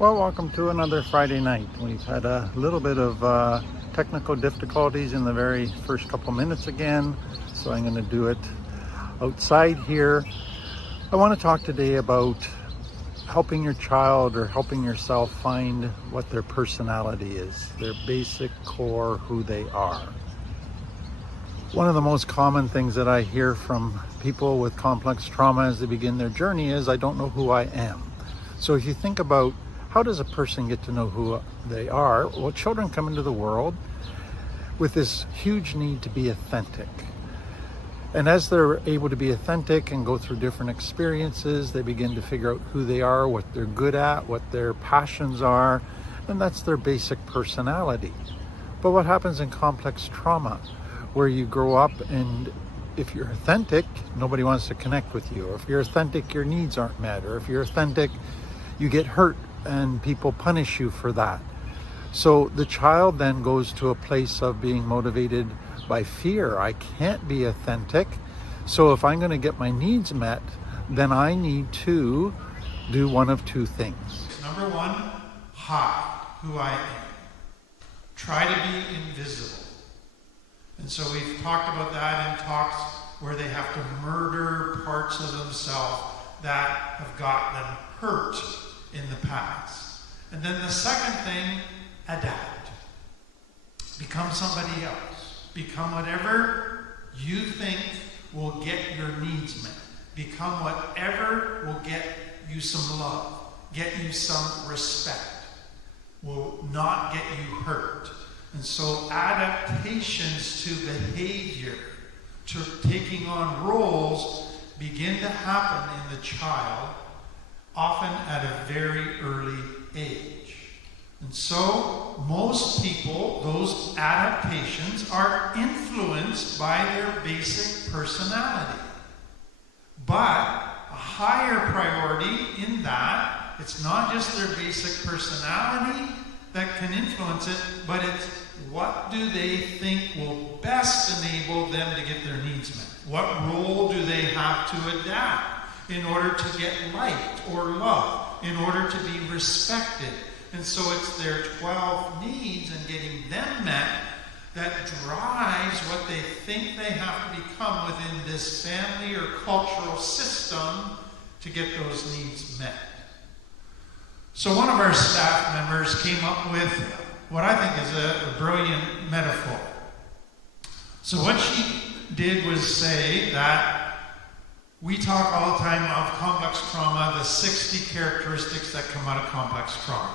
Well, welcome to another Friday night. We've had a little bit of technical difficulties in the very first couple minutes again, so I'm going to do it outside here. I want to talk today about helping your child or helping yourself find what their personality is, their basic core, who they are. One of the most common things that I hear from people with complex trauma as they begin their journey is, I don't know who I am. So if you think about how does a person get to know who they are? Well, children come into the world with this huge need to be authentic. And as they're able to be authentic and go through different experiences, they begin to figure out who they are, what they're good at, what their passions are, and that's their basic personality. But what happens in complex trauma, where you grow up and if you're authentic, nobody wants to connect with you. Or if you're authentic, your needs aren't met. Or if you're authentic, you get hurt and people punish you for that. So the child then goes to a place of being motivated by fear. I can't be authentic. So if I'm going to get my needs met, then I need to do one of two things. Number one, hide who I am. Try to be invisible. And so we've talked about that in talks where they have to murder parts of themselves that have got them hurt in the past. And then the second thing, adapt. Become somebody else. Become whatever you think will get your needs met. Become whatever will get you some love, get you some respect, will not get you hurt. And so adaptations to behavior, to taking on roles, begin to happen in the child, often at a very early age. And so most people, those adaptations are influenced by their basic personality. But a higher priority in that, it's not just their basic personality that can influence it, but it's what do they think will best enable them to get their needs met? What role do they have to adapt in order to get liked or loved, in order to be respected? And so it's their 12 needs and getting them met that drives what they think they have to become within this family or cultural system to get those needs met. So one of our staff members came up with what I think is a brilliant metaphor. So what she did was say that we talk all the time of complex trauma, the 60 characteristics that come out of complex trauma.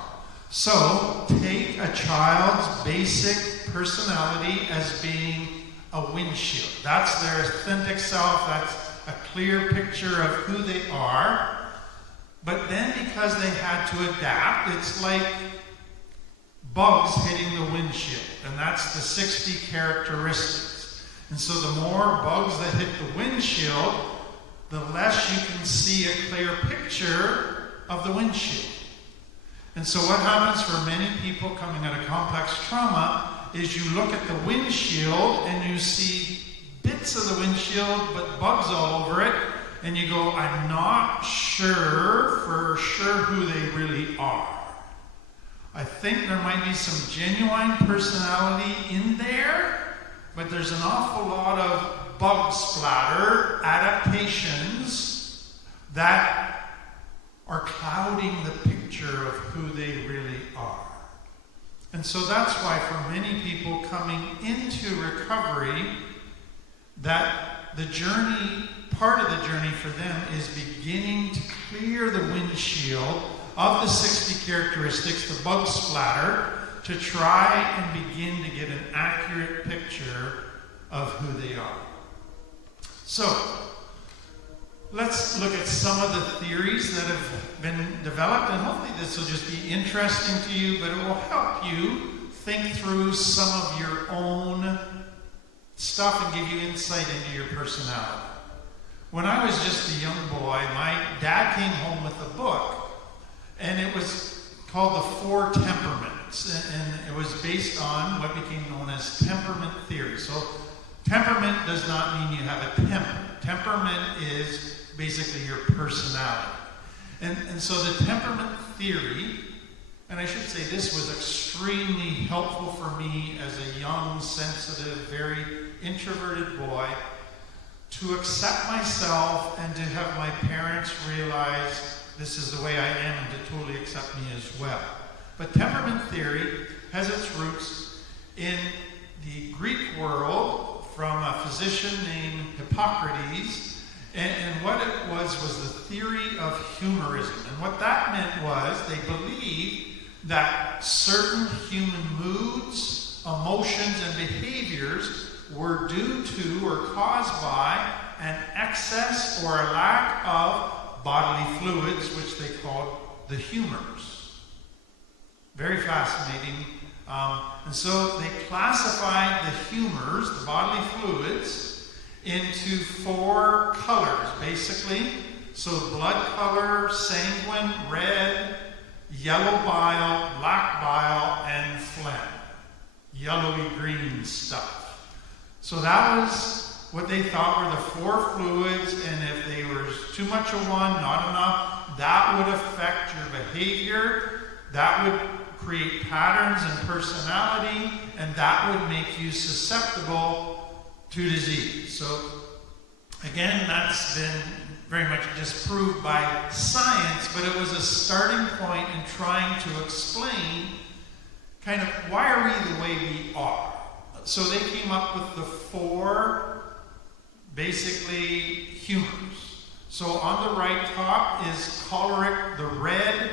So take a child's basic personality as being a windshield. That's their authentic self. That's a clear picture of who they are. But then because they had to adapt, it's like bugs hitting the windshield. And that's the 60 characteristics. And so the more bugs that hit the windshield, the less you can see a clear picture of the windshield. And so what happens for many people coming out of complex trauma is you look at the windshield and you see bits of the windshield but bugs all over it, and you go, I'm not sure for sure who they really are. I think there might be some genuine personality in there, but there's an awful lot of bug splatter adaptations that are clouding the picture of who they really are. And so that's why for many people coming into recovery, that the journey, part of the journey for them is beginning to clear the windshield of the 60 characteristics, the bug splatter, to try and begin to get an accurate picture of who they are. So, let's look at some of the theories that have been developed, and hopefully this will just be interesting to you, but it will help you think through some of your own stuff and give you insight into your personality. When I was just a young boy, my dad came home with a book, and it was called The Four Temperaments, and it was based on what became known as temperament theory. So temperament does not mean you have a temper. Temperament is basically your personality. And so the temperament theory And I should say this was extremely helpful for me as a young, sensitive, very introverted boy to accept myself and to have my parents realize this is the way I am and to totally accept me as well. But temperament theory has its roots in the Greek world from a physician named Hippocrates. And what it was the theory of humorism. And what that meant was they believed that certain human moods, emotions, and behaviors were due to or caused by an excess or a lack of bodily fluids, which they called the humors. Very fascinating. And so they classified the humors, the bodily fluids, into 4 colors, basically. So blood color, sanguine, red, yellow bile, black bile, and phlegm. Yellowy green stuff. So that was what they thought were the 4 fluids, and if they were too much of one, not enough, that would affect your behavior, that would create patterns and personality, and that would make you susceptible to disease. So again, that's been very much disproved by science, but it was a starting point in trying to explain kind of why are we the way we are. So they came up with the 4 basically humors. So on the right top is choleric, the red.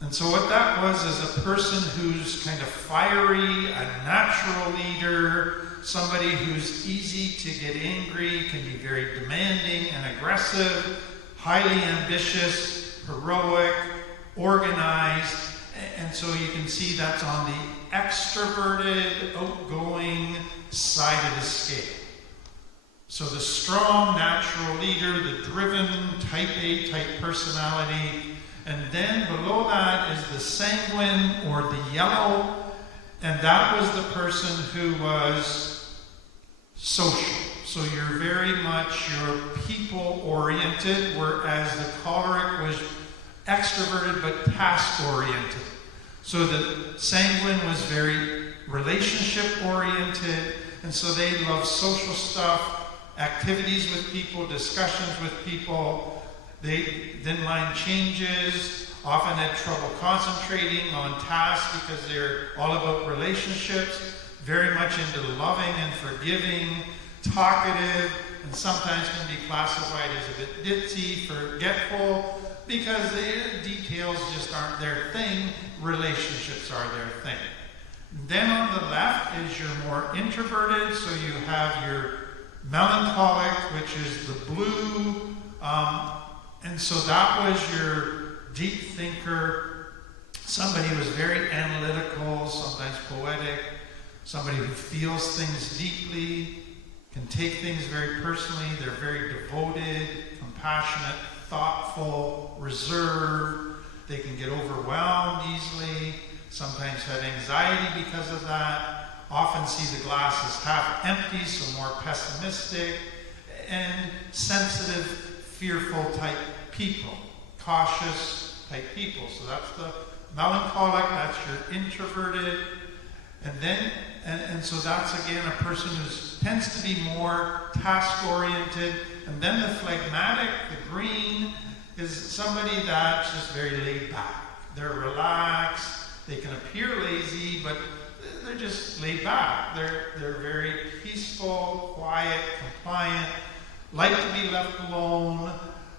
And so what that was is a person who's kind of fiery, a natural leader, somebody who's easy to get angry, can be very demanding and aggressive, highly ambitious, heroic, organized. And so you can see that's on the extroverted, outgoing side of the scale. So the strong, natural leader, the driven, type A type personality. And then below that is the sanguine or the yellow. And that was the person who was social. So you're very much people-oriented, whereas the choleric was extroverted but task-oriented. So the sanguine was very relationship-oriented, and so they loved social stuff, activities with people, discussions with people. They didn't mind changes, often had trouble concentrating on tasks because they're all about relationships, very much into loving and forgiving, talkative, and sometimes can be classified as a bit ditzy, forgetful, because the details just aren't their thing, relationships are their thing. Then on the left is your more introverted, so you have your melancholic, which is the blue, and so that was your deep thinker, somebody who was very analytical, sometimes poetic, somebody who feels things deeply, can take things very personally, they're very devoted, compassionate, thoughtful, reserved, they can get overwhelmed easily, sometimes have anxiety because of that, often see the glass as half empty, so more pessimistic, and sensitive, fearful type people, cautious type people. So that's the melancholic, that's your introverted, and then, and so that's again a person who tends to be more task-oriented, and then the phlegmatic, the green, is somebody that's just very laid back. They're relaxed, they can appear lazy, but they're just laid back. They're very peaceful, quiet, compliant, like to be left alone,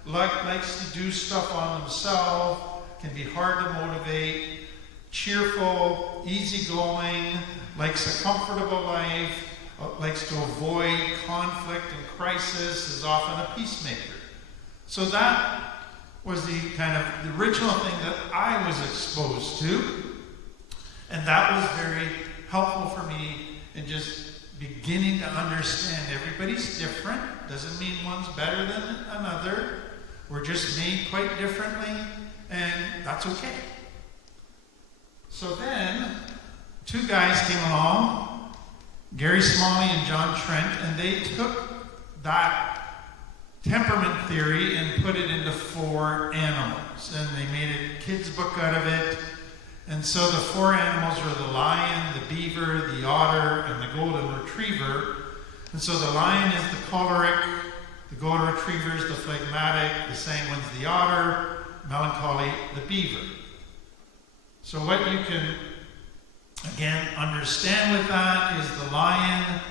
likes to do stuff on themselves, can be hard to motivate, cheerful, easygoing, likes a comfortable life, likes to avoid conflict and crisis, is often a peacemaker. So that was the kind of the original thing that I was exposed to, and that was very helpful for me in just beginning to understand everybody's different. Doesn't mean one's better than another. We're just made quite differently, and that's okay. So then, 2 guys came along, Gary Smalley and John Trent, and they took that temperament theory and put it into 4 animals. And they made a kid's book out of it. And so the 4 animals are the lion, the beaver, the otter, and the golden retriever. And so the lion is the choleric, the golden retriever is the phlegmatic, the sanguine's the otter, melancholy, the beaver. So what you can, again, understand with that is the lion.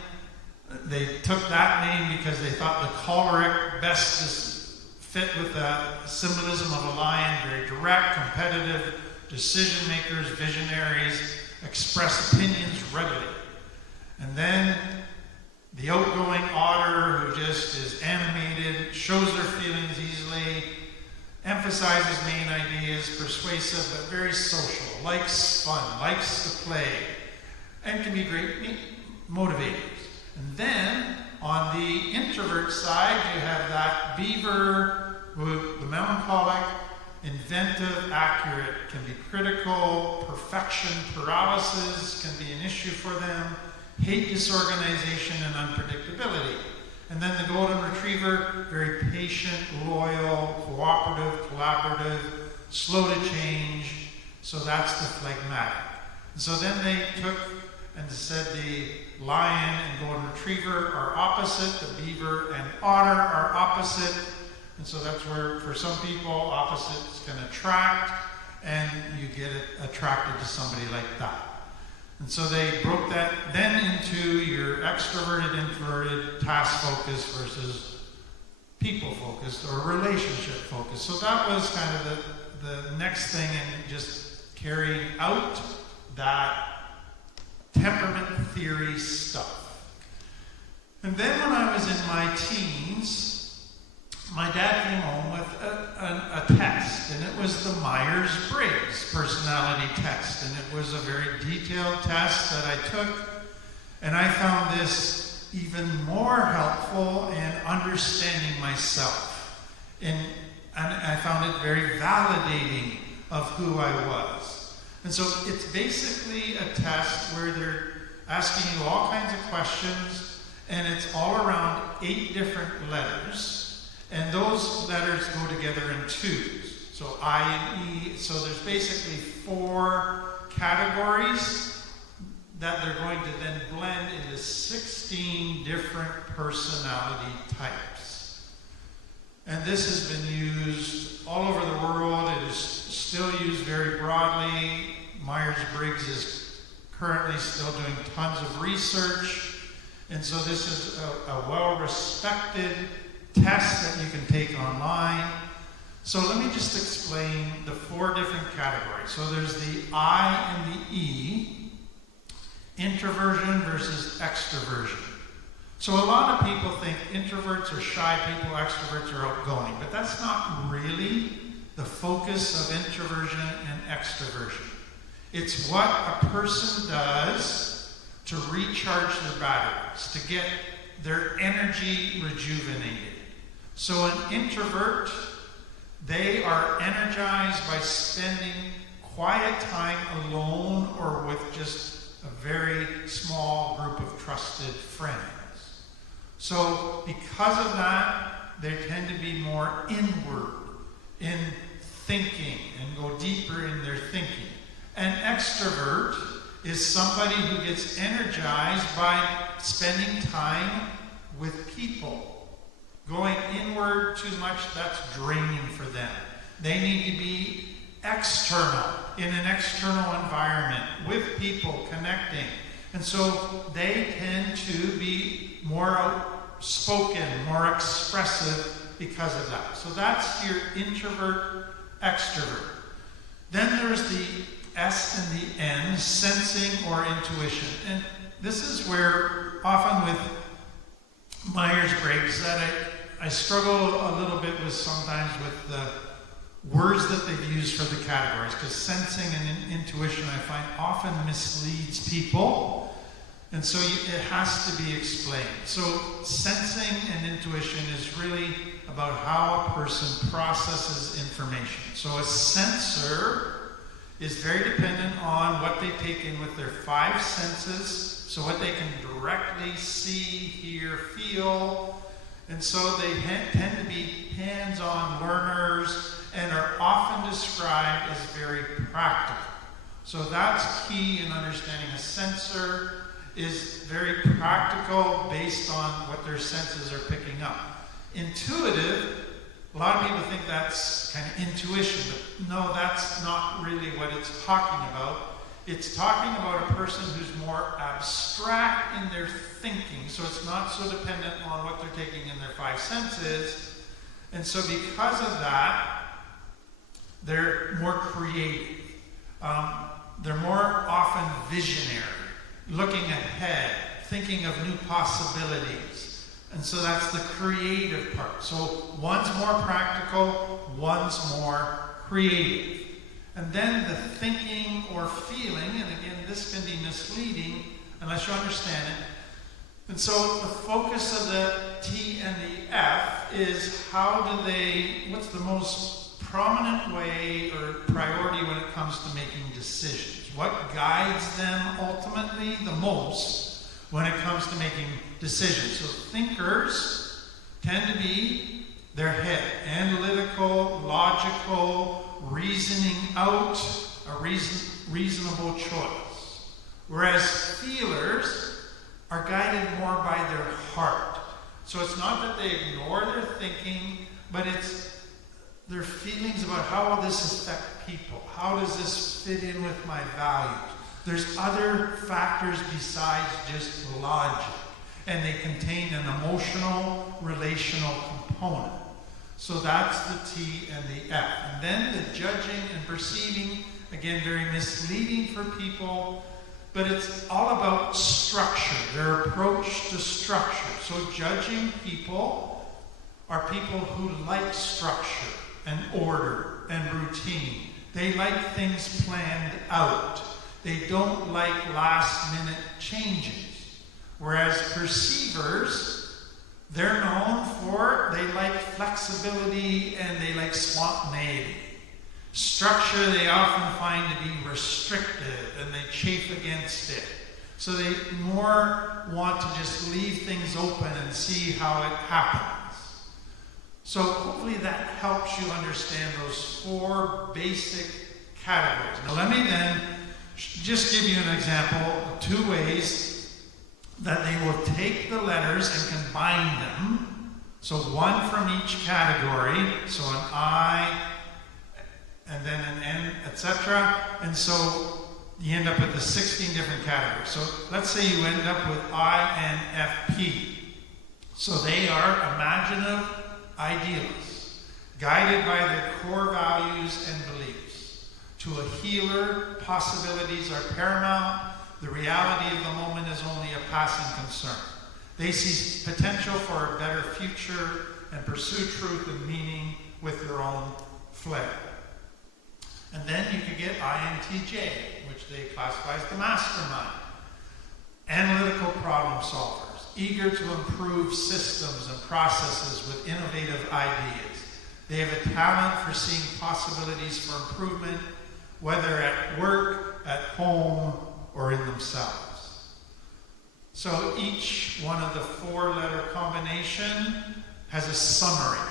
They took that name because they thought the choleric best fit with the symbolism of a lion, very direct, competitive, decision makers, visionaries, express opinions readily. And then the outgoing otter, who just is animated, shows their feelings easily, emphasizes main ideas, persuasive but very social, likes fun, likes to play, and can be great motivators. And then on the introvert side, you have that beaver, who the melancholic, inventive, accurate, can be critical, perfection, paralysis can be an issue for them, hate disorganization and unpredictability. And then the golden retriever, very patient, loyal, cooperative, collaborative, slow to change. So that's the phlegmatic. And so then they took and said the lion and golden retriever are opposite, the beaver and otter are opposite. And so that's where, for some people, opposites can attract, and you get attracted to somebody like that. And so they broke that then into your extroverted, introverted, task-focused versus people-focused or relationship-focused. So that was kind of the next thing in just carrying out that temperament theory stuff. And then when I was in my teens, my dad came home with a test, and it was the Myers-Briggs personality test, and it was a very detailed test that I took, and I found this even more helpful in understanding myself, and I found it very validating of who I was. And so it's basically a test where they're asking you all kinds of questions, and it's all around 8 different letters. And those letters go together in twos. So I and E. So there's basically 4 categories that they're going to then blend into 16 different personality types. And this has been used all over the world. It is still used very broadly. Myers-Briggs is currently still doing tons of research. And so this is a well-respected test that you can take online. So let me just explain the 4 different categories. So there's the I and the E, introversion versus extroversion. So a lot of people think introverts are shy people, extroverts are outgoing, but that's not really the focus of introversion and extroversion. It's what a person does to recharge their batteries, to get their energy rejuvenated. So an introvert, they are energized by spending quiet time alone or with just a very small group of trusted friends. So because of that, they tend to be more inward in thinking and go deeper in their thinking. An extrovert is somebody who gets energized by spending time with people. Going inward too much, that's draining for them. They need to be external, in an external environment, with people, connecting. And so they tend to be more outspoken, more expressive because of that. So that's your introvert, extrovert. Then there's the S and the N, sensing or intuition. And this is where often with Myers-Briggs that I struggle a little bit with sometimes with the words that they've used for the categories, because sensing and intuition I find often misleads people, and so it has to be explained. So sensing and intuition is really about how a person processes information. So a sensor is very dependent on what they take in with their 5 senses, so what they can directly see, hear, feel, And so they tend to be hands-on learners and are often described as very practical. So that's key in understanding a sensor is very practical based on what their senses are picking up. Intuitive, a lot of people think that's kind of intuition, but no, that's not really what it's talking about. It's talking about a person who's more abstract in their thinking, so it's not so dependent on what they're taking in their five senses. And so because of that, they're more creative. They're more often visionary, looking ahead, thinking of new possibilities. And so that's the creative part. So one's more practical, one's more creative. And then the thinking or feeling, and again, this can be misleading unless you understand it. And so the focus of the T and the F is what's the most prominent way or priority when it comes to making decisions? What guides them ultimately the most when it comes to making decisions? So thinkers tend to be their head, analytical, logical, reasoning out a reasonable choice. Whereas feelers are guided more by their heart. So it's not that they ignore their thinking, but it's their feelings about how will this affect people? How does this fit in with my values? There's other factors besides just logic, and they contain an emotional, relational component. So that's the T and the F. And then the judging and perceiving, again, very misleading for people, but it's all about structure, their approach to structure. So judging people are people who like structure and order and routine. They like things planned out. They don't like last-minute changes. Whereas perceivers, they're known for, they like flexibility and they like spontaneity. Structure they often find to be restrictive and they chafe against it. So they more want to just leave things open and see how it happens. So hopefully that helps you understand those four basic categories. Now let me then just give you an example of two ways that they will take the letters and combine them. So one from each category, so an I, and then an N, etc. And so you end up with the 16 different categories. So let's say you end up with INFP. So they are imaginative idealists, guided by their core values and beliefs. To a healer, possibilities are paramount. The reality of the moment is only a passing concern. They see potential for a better future and pursue truth and meaning with their own flair. And then you could get INTJ, which they classify as the mastermind. Analytical problem solvers, eager to improve systems and processes with innovative ideas. They have a talent for seeing possibilities for improvement, whether at work, at home, or in themselves. So each one of the four-letter combination has a summary.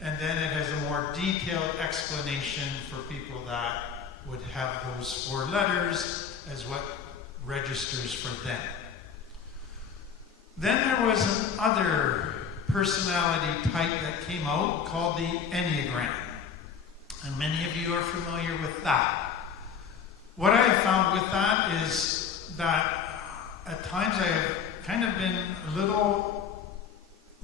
And then it has a more detailed explanation for people that would have those four letters as what registers for them. Then there was another personality type that came out called the Enneagram. And many of you are familiar with that. What I have found with that is that at times I have kind of been a little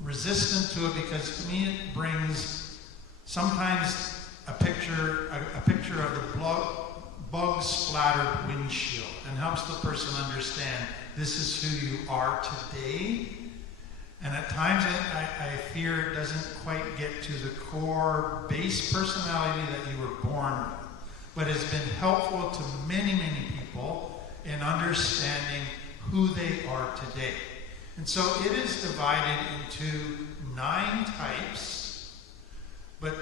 resistant to it because to me it brings sometimes a picture of the bug splattered windshield and helps the person understand this is who you are today. And at times I fear it doesn't quite get to the core base personality that you were born with. But it's been helpful to many, many people in understanding who they are today. And so it is divided into 9 types, but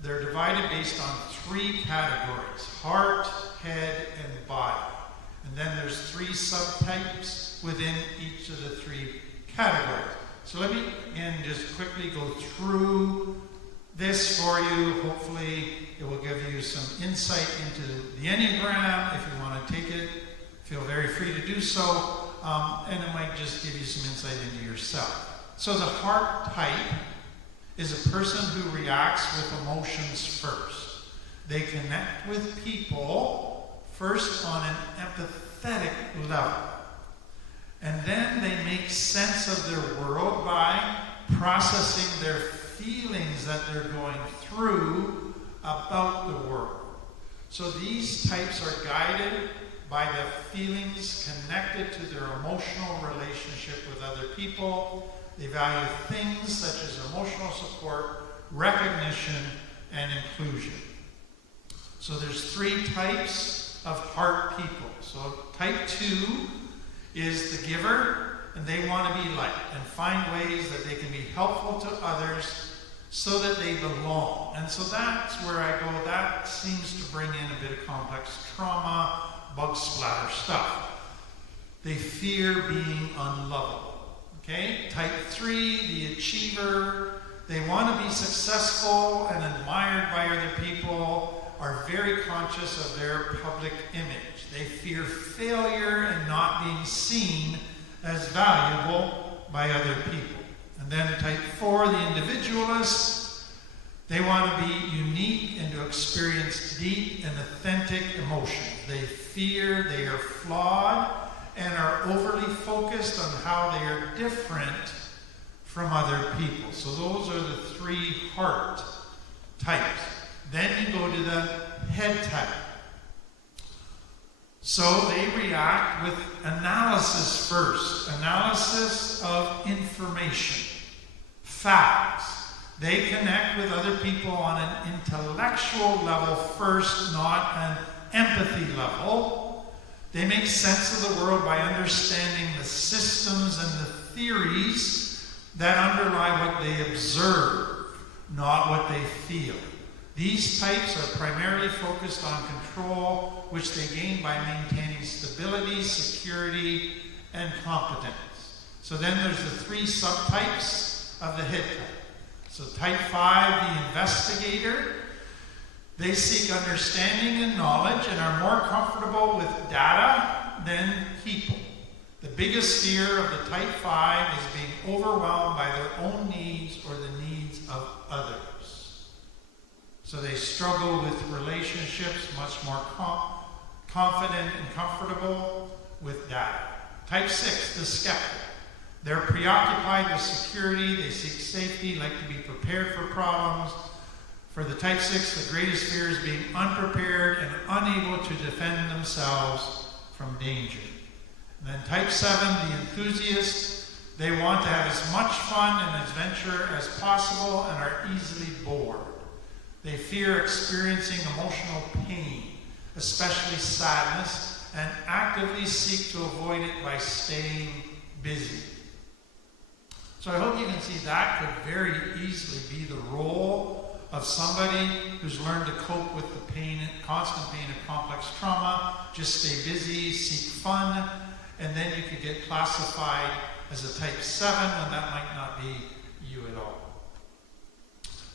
they're divided based on 3 categories: heart, head, and body. And then there's 3 subtypes within each of the 3 categories. So let me, again, just quickly go through this for you. Hopefully it will give you some insight into the Enneagram. If you want to take it, feel very free to do so. And it might just give you some insight into yourself. So the heart type is a person who reacts with emotions first. They connect with people first on an empathetic level. And then they make sense of their world by processing their feelings that they're going through about the world. So these types are guided by the feelings connected to their emotional relationship with other people. They value things such as emotional support, recognition, and inclusion. So there's 3 types of heart people. So type 2 is the giver, and they want to be liked and find ways that they can be helpful to others so that they belong. And so that's where I go. That seems to bring in a bit of complex trauma, bug splatter stuff. They fear being unlovable. Okay? Type 3, the achiever. They want to be successful and admired by other people, are very conscious of their public image. They fear failure and not being seen as valuable by other people. And then type 4, the individualist. They want to be unique and to experience deep and authentic emotions. They fear they are flawed and are overly focused on how they are different from other people. So those are the 3 heart types. Then you go to the head type. So they react with analysis first. Analysis of information. Facts. They connect with other people on an intellectual level first, not an empathy level. They make sense of the world by understanding the systems and the theories that underlie what they observe, not what they feel. These types are primarily focused on control, which they gain by maintaining stability, security, and competence. So then there's the 3 subtypes of the head type. So type 5, the investigator. They seek understanding and knowledge and are more comfortable with data than people. The biggest fear of the type 5 is being overwhelmed by their own needs or the needs of others. So they struggle with relationships, much more confident and comfortable with data. Type 6, the skeptic. They're preoccupied with security, they seek safety, like to be prepared for problems. For the type 6, the greatest fear is being unprepared and unable to defend themselves from danger. And then type 7, the enthusiast. They want to have as much fun and adventure as possible and are easily bored. They fear experiencing emotional pain, especially sadness, and actively seek to avoid it by staying busy. So I hope you can see that could very easily be the role of somebody who's learned to cope with the pain, constant pain of complex trauma, just stay busy, seek fun, and then you could get classified as a type 7 when that might not be you at all.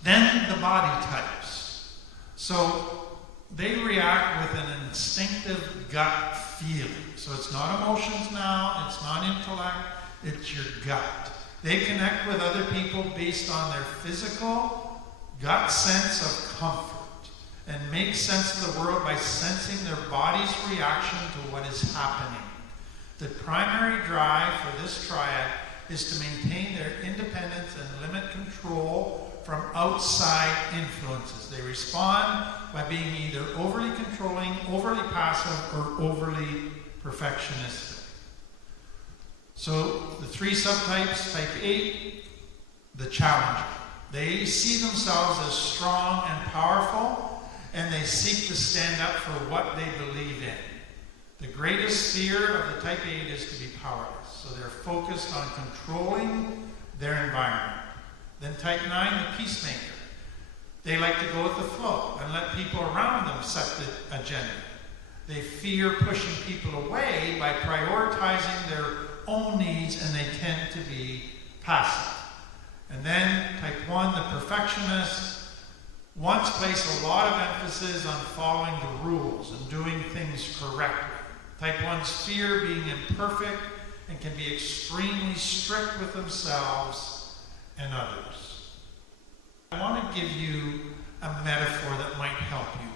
Then the body types. So they react with an instinctive gut feeling. So it's not emotions now, it's not intellect, it's your gut. They connect with other people based on their physical gut sense of comfort and make sense of the world by sensing their body's reaction to what is happening. The primary drive for this triad is to maintain their independence and limit control from outside influences. They respond by being either overly controlling, overly passive, or overly perfectionistic. So the 3 subtypes, type 8, the challenger. They see themselves as strong and powerful, and they seek to stand up for what they believe in. The greatest fear of the type 8 is to be powerless. So they're focused on controlling their environment. Then type 9, the peacemaker. They like to go with the flow and let people around them set the agenda. They fear pushing people away by prioritizing their own needs, and they tend to be passive. And then type 1, the perfectionist, wants to place a lot of emphasis on following the rules and doing things correctly. Type 1's fear being imperfect and can be extremely strict with themselves and others. I want to give you a metaphor that might help you.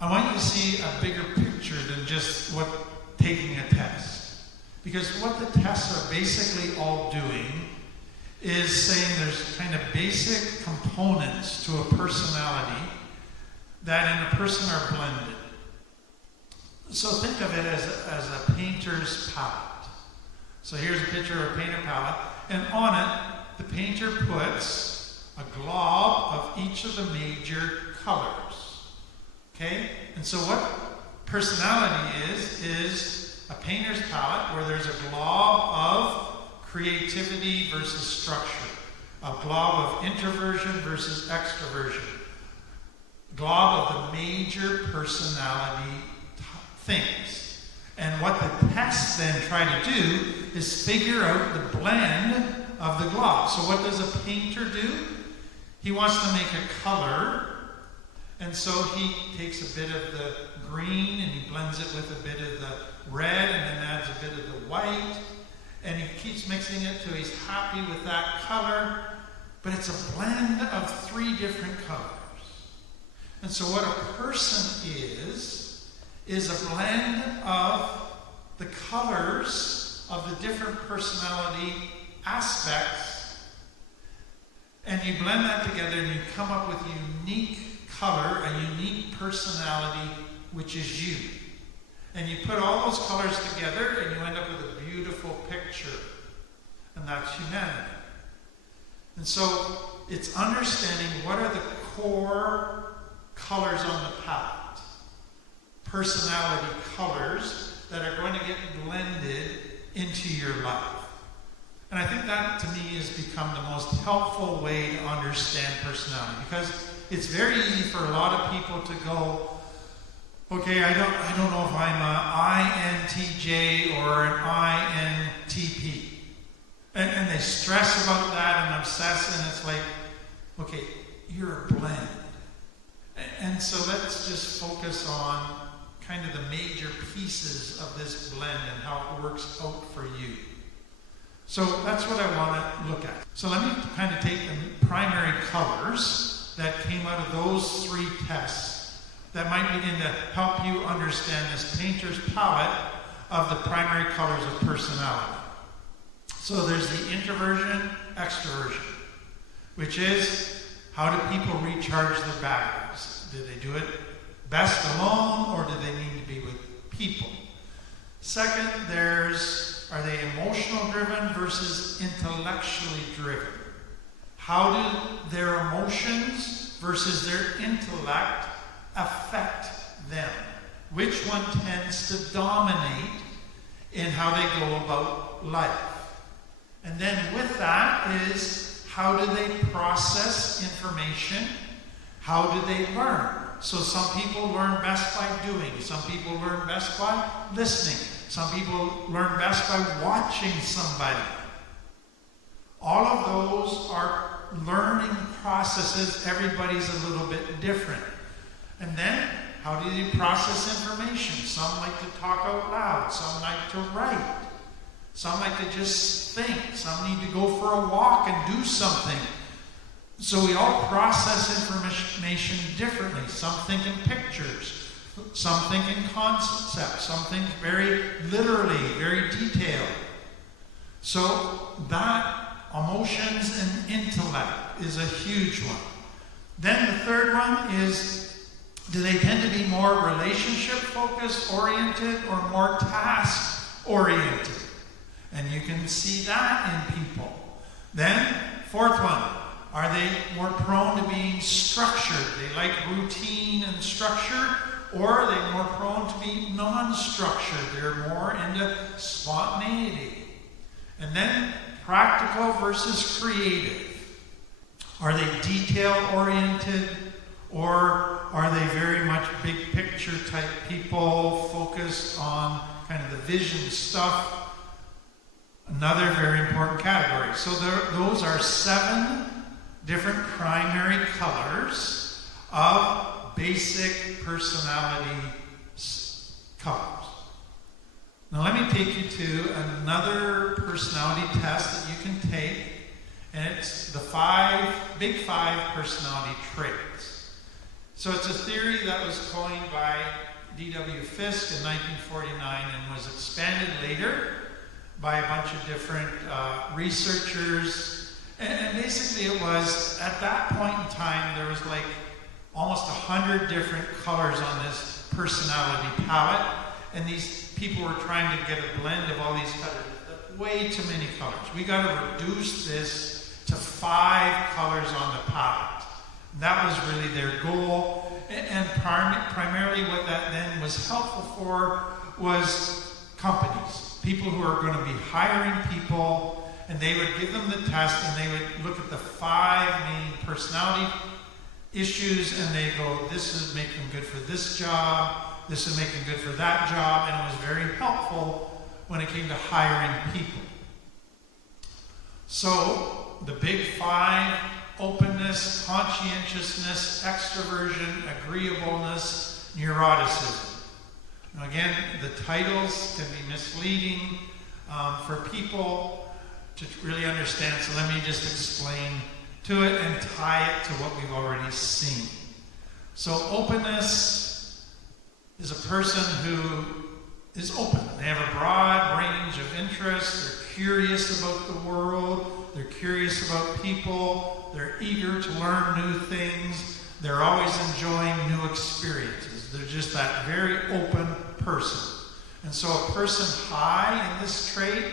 I want you to see a bigger picture than just what taking a test. Because what the tests are basically all doing is saying there's kind of basic components to a personality that in a person are blended. So think of it as a painter's palette. So here's a picture of a painter palette, and on it, the painter puts a glob of each of the major colors. Okay? And so what personality is a painter's palette where there's a glob of creativity versus structure, a glob of introversion versus extroversion, a glob of the major personality things. And what the tests then try to do is figure out the blend of the glob. So what does a painter do? He wants to make a color, and so he takes a bit of the green and he blends it with a bit of the red and then adds a bit of the white. And he keeps mixing it till he's happy with that color. But it's a blend of 3 different colors. And so what a person is a blend of the colors of the different personality aspects. And you blend that together and you come up with a unique color, a unique personality, which is you. And you put all those colors together and you end up with a beautiful picture. And that's humanity. And so it's understanding what are the core colors on the palette. Personality colors that are going to get blended into your life. And I think that to me has become the most helpful way to understand personality. Because it's very easy for a lot of people to go, okay, I don't know if I'm an INTJ or an INTP. And they stress about that and obsess, and it's like, okay, you're a blend. And so let's just focus on kind of the major pieces of this blend and how it works out for you. So that's what I want to look at. So let me kind of take the primary colors that came out of those 3 tests that might begin to help you understand this painter's palette of the primary colors of personality. So there's the introversion, extroversion, which is how do people recharge their batteries? Do they do it best alone, or do they need to be with people? Second, are they emotional driven versus intellectually driven? How do their emotions versus their intellect affect them? Which one tends to dominate in how they go about life? And then with that is, how do they process information? How do they learn? So some people learn best by doing. Some people learn best by listening. Some people learn best by watching somebody. All of those are learning processes. Everybody's a little bit different. And then, how do you process information? Some like to talk out loud. Some like to write. Some like to just think. Some need to go for a walk and do something. So we all process information differently. Some think in pictures. Some think in concepts. Some think very literally, very detailed. So that emotions and intellect is a huge one. Then the third one is, do they tend to be more relationship focused oriented or more task oriented? And you can see that in people. Then, fourth one, are they more prone to being structured? They like routine and structure, or are they more prone to be non-structured? They're more into spontaneity. And then, practical versus creative. Are they detail-oriented, or are they very much big picture type people focused on kind of the vision stuff? Another very important category. So those are 7 different primary colors of basic personality colors. Now let me take you to another personality test that you can take, and it's the big five personality traits. So it's a theory that was coined by D.W. Fisk in 1949 and was expanded later by a bunch of different researchers. And basically it was, at that point in time, there was like almost 100 different colors on this personality palette. And these people were trying to get a blend of all these colors. Way too many colors. We got to reduce this to 5 colors on the palette. That was really their goal. And primarily what that then was helpful for was companies. People who are going to be hiring people, and they would give them the test, and they would look at the 5 main personality issues, and they go, this is making good for this job, this is making good for that job, and it was very helpful when it came to hiring people. So, the big 5: openness, conscientiousness, extroversion, agreeableness, neuroticism. Now again, the titles can be misleading for people to really understand, so let me just explain to it and tie it to what we've already seen. So openness is a person who is open. They have a broad range of interests. They're curious about the world. They're curious about people. They're eager to learn new things. They're always enjoying new experiences. They're just that very open person. And so a person high in this trait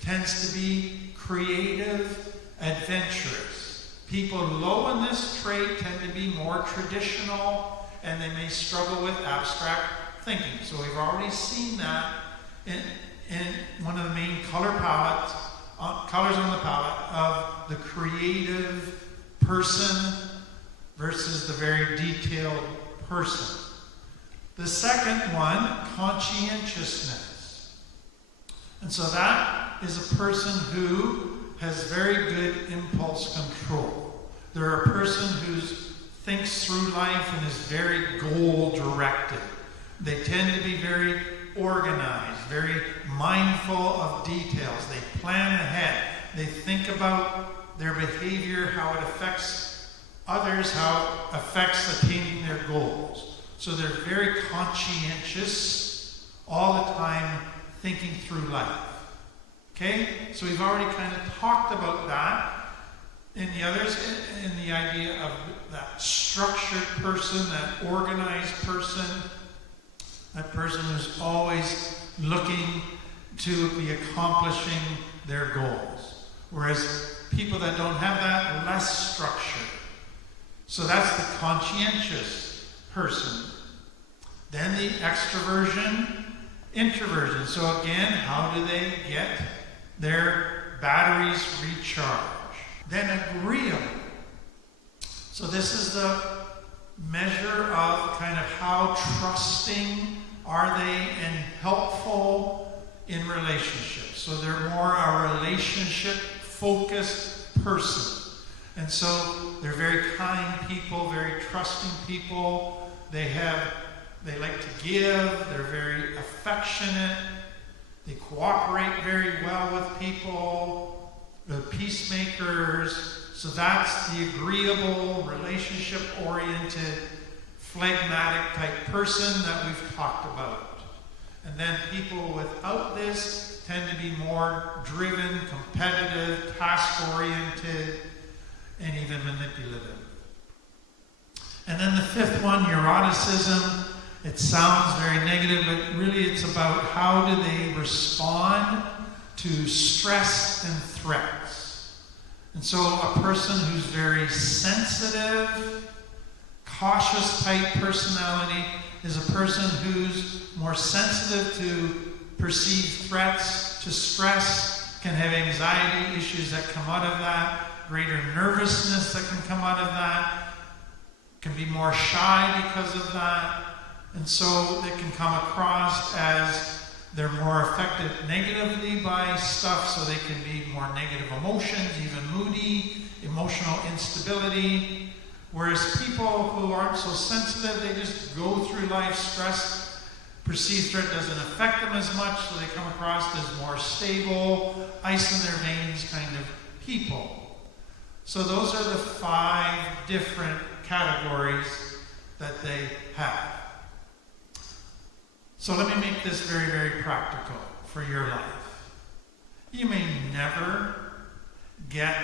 tends to be creative, adventurous. People low in this trait tend to be more traditional, and they may struggle with abstract thinking. So we've already seen that in one of the main colors on the palette of the creative person versus the very detailed person. The second one, conscientiousness. And so that is a person who has very good impulse control. They're a person who thinks through life and is very goal-directed. They tend to be very organized, very mindful of details. They plan ahead. They think about their behavior, how it affects others, how it affects attaining their goals. So they're very conscientious all the time, thinking through life. Okay? So we've already kind of talked about that in the others, in the idea of that structured person, that organized person, that person who's always looking to be accomplishing their goals. Whereas people that don't have that are less structured. So that's the conscientious person. Then the extroversion, introversion. So again, how do they get their batteries recharged? Then agreeable. So this is the measure of kind of how trusting are they and helpful in relationships. So they're more a relationship-focused person. And so they're very kind people, very trusting people. They like to give. They're very affectionate. They cooperate very well with people. They're peacemakers. So that's the agreeable, relationship-oriented, phlegmatic type person that we've talked about. And then people without this tend to be more driven, competitive, task-oriented, and even manipulative. And then the fifth one, neuroticism. It sounds very negative, but really it's about how do they respond to stress and threats. And so a person who's very sensitive, cautious type personality is a person who's more sensitive to perceived threats, to stress, can have anxiety issues that come out of that, greater nervousness that can come out of that, can be more shy because of that, and so it can come across as They're more affected negatively by stuff, so they can be more negative emotions, even moody, emotional instability. Whereas people who aren't so sensitive, they just go through life stressed. Perceived threat doesn't affect them as much, so they come across as more stable, ice in their veins kind of people. So those are the 5 different categories that they have. So let me make this very, very practical for your life. You may never get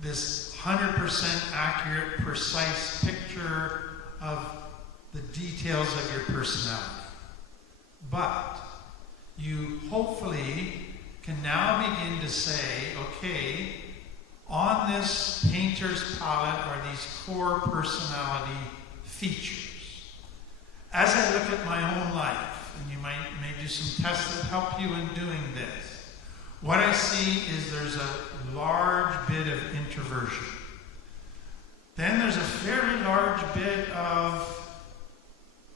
this 100% accurate, precise picture of the details of your personality. But you hopefully can now begin to say, okay, on this painter's palette are these core personality features. As I look at my own life, and you may do some tests that help you in doing this, what I see is there's a large bit of introversion. Then there's a fairly large bit of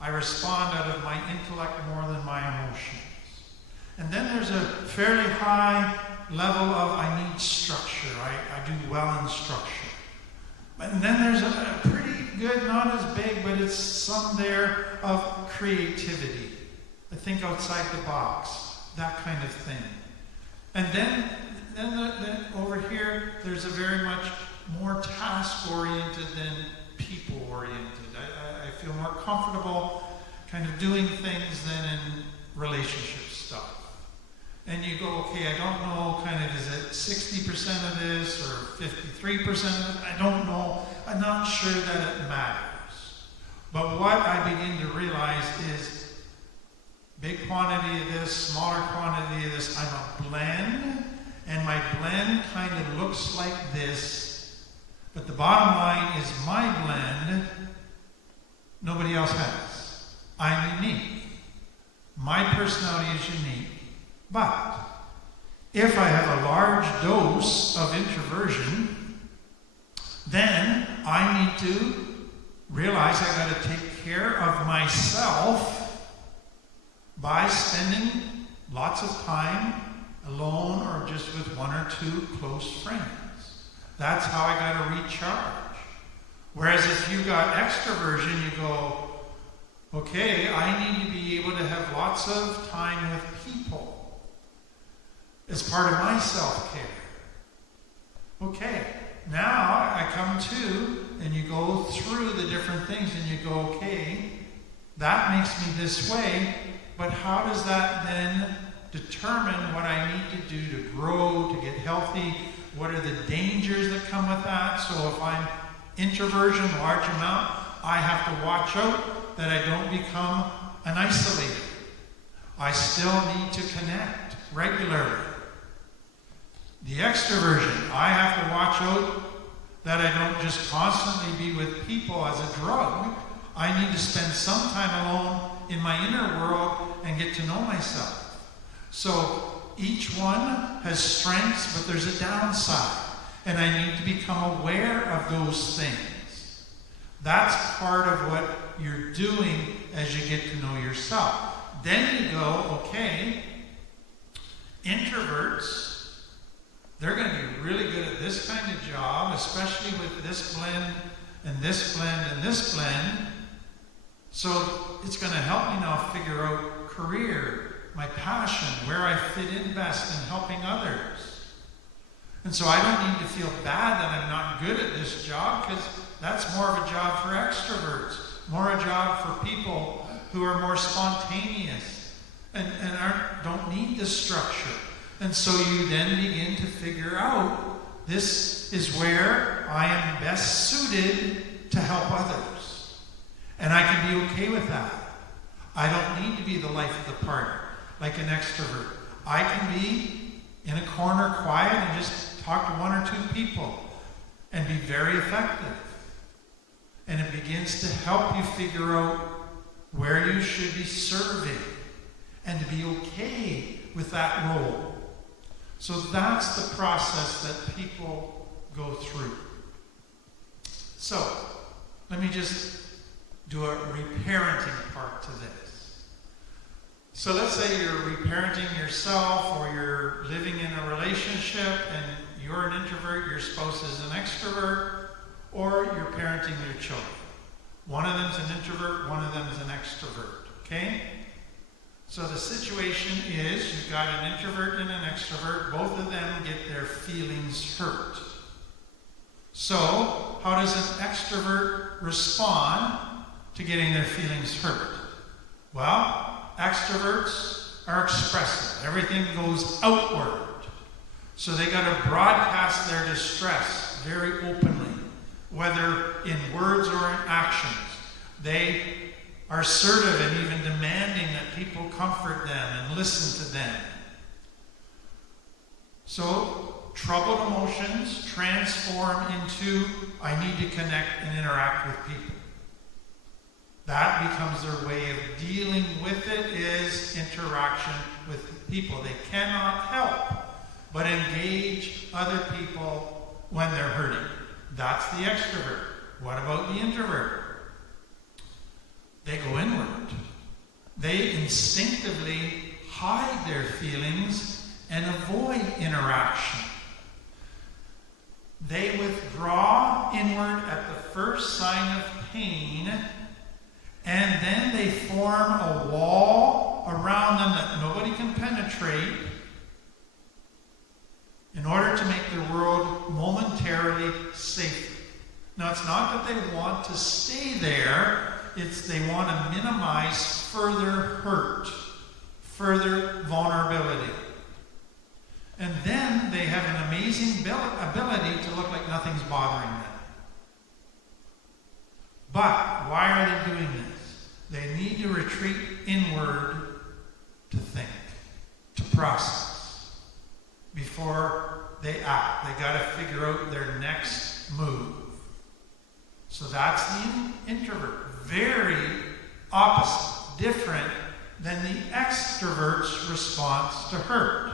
I respond out of my intellect more than my emotions. And then there's a fairly high level of I need structure. I do well in structure. And then there's a pretty good, not as big, but it's some there of creativity. I think outside the box, that kind of thing. And then over here, there's a very much more task-oriented than people-oriented. I feel more comfortable kind of doing things than in relationship stuff. And you go, okay, I don't know, kind of, is it 60% of this or 53% of it? I don't know. I'm not sure that it matters. But what I begin to realize is big quantity of this, smaller quantity of this, I'm a blend, and my blend kind of looks like this. But the bottom line is my blend, nobody else has. I'm unique. My personality is unique. But if I have a large dose of introversion, then I need to realize I got to take care of myself by spending lots of time alone or just with 1 or 2 close friends. That's how I got to recharge. Whereas if you got extroversion, you go, okay, I need to be able to have lots of time with people as part of my self-care. Okay, now I come to, and you go through the different things, and you go, okay, that makes me this way, but how does that then determine what I need to do to grow, to get healthy? What are the dangers that come with that? So if I'm introversion, large amount, I have to watch out that I don't become an isolator. I still need to connect regularly. The extroversion, I have to watch out that I don't just constantly be with people as a drug. I need to spend some time alone in my inner world and get to know myself. So each one has strengths, but there's a downside. And I need to become aware of those things. That's part of what you're doing as you get to know yourself. Then you go, okay, introverts, they're going to be really good at this kind of job, especially with this blend and this blend and this blend. So it's going to help me now figure out career, my passion, where I fit in best in helping others. And so I don't need to feel bad that I'm not good at this job, because that's more of a job for extroverts, more a job for people who are more spontaneous and don't need this structure. And so you then begin to figure out, this is where I am best suited to help others. And I can be okay with that. I don't need to be the life of the party, like an extrovert. I can be in a corner quiet and just talk to 1 or 2 people and be very effective. And it begins to help you figure out where you should be serving and to be okay with that role. So that's the process that people go through. So let me just do a reparenting part to this. So let's say you're reparenting yourself, or you're living in a relationship and you're an introvert, your spouse is an extrovert, or you're parenting your children. One of them's an introvert, one of them's an extrovert, okay? So the situation is you've got an introvert and an extrovert. Both of them get their feelings hurt. So how does an extrovert respond to getting their feelings hurt? Well, extroverts are expressive. Everything goes outward. So they got to broadcast their distress very openly, whether in words or in actions. They are assertive and even demanding that people comfort them and listen to them. So troubled emotions transform into, I need to connect and interact with people. That becomes their way of dealing with it, is interaction with people. They cannot help but engage other people when they're hurting. That's the extrovert. What about the introvert? They go inward. They instinctively hide their feelings and avoid interaction. They withdraw inward at the first sign of pain, and then they form a wall around them that nobody can penetrate in order to make their world momentarily safer. Now, it's not that they want to stay there, it's they want to minimize further hurt, further vulnerability. And then they have an amazing ability to look like nothing's bothering them. But why are they doing this? They need to retreat inward to think, to process, before they act. They got to figure out their next move. So that's the introvert. Very opposite, different than the extrovert's response to hurt.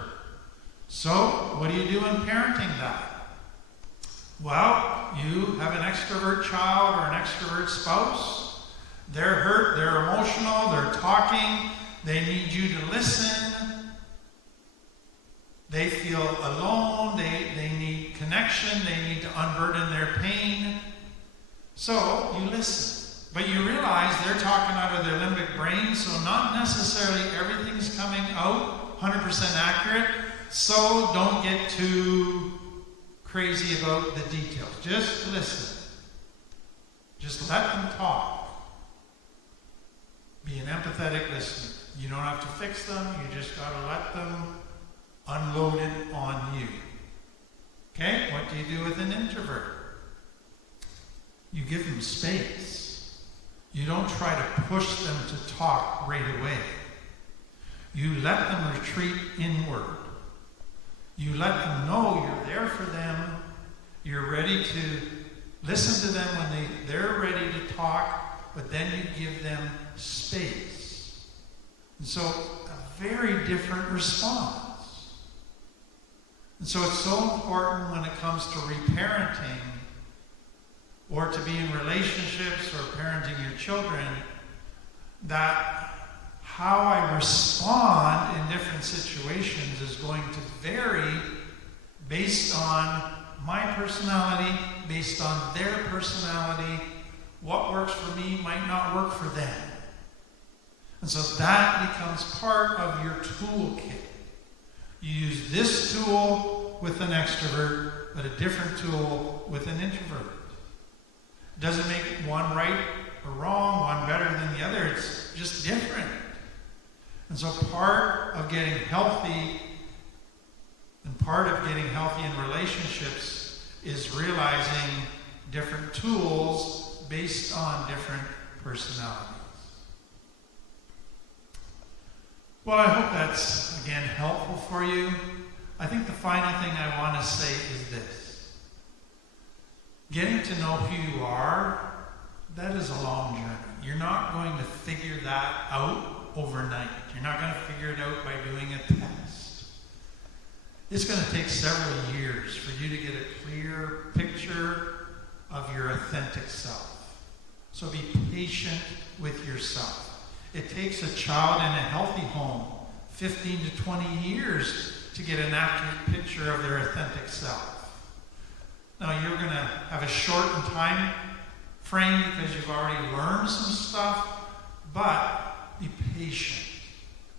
So, what do you do in parenting that? Well, you have an extrovert child or an extrovert spouse. They're hurt, they're emotional, they're talking, they need you to listen. They feel alone, they need connection, they need to unburden their pain. So, you listen. But you realize they're talking out of their limbic brain, so not necessarily everything's coming out 100% accurate. So don't get too crazy about the details. Just listen. Just let them talk. Be an empathetic listener. You don't have to fix them. You just got to let them unload it on you. Okay? What do you do with an introvert? You give them space. You don't try to push them to talk right away. You let them retreat inward. You let them know you're there for them. You're ready to listen to them when they're ready to talk, but then you give them space. And so, a very different response. And so it's so important when it comes to reparenting, or to be in relationships or parenting your children, that how I respond in different situations is going to vary based on my personality, based on their personality. What works for me might not work for them. And so that becomes part of your toolkit. You use this tool with an extrovert, but a different tool with an introvert. Doesn't make one right or wrong, one better than the other. It's just different. And so part of getting healthy, and part of getting healthy in relationships, is realizing different tools based on different personalities. Well, I hope that's, again, helpful for you. I think the final thing I want to say is this. Getting to know who you are, that is a long journey. You're not going to figure that out overnight. You're not going to figure it out by doing a test. It's going to take several years for you to get a clear picture of your authentic self. So be patient with yourself. It takes a child in a healthy home 15 to 20 years to get an accurate picture of their authentic self. Now, you're going to have a shortened time frame because you've already learned some stuff, but be patient.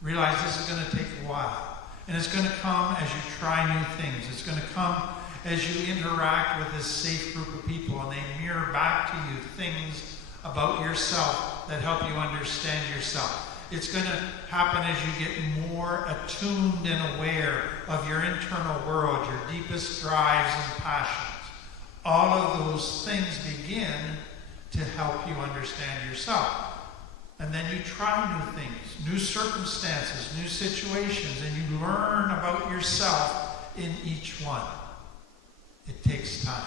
Realize this is going to take a while. And it's going to come as you try new things. It's going to come as you interact with this safe group of people and they mirror back to you things about yourself that help you understand yourself. It's going to happen as you get more attuned and aware of your internal world, your deepest drives and passions. All of those things begin to help you understand yourself. And then you try new things, new circumstances, new situations, and you learn about yourself in each one. It takes time,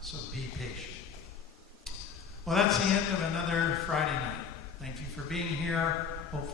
so be patient. Well, that's the end of another Friday night. Thank you for being here. Hopefully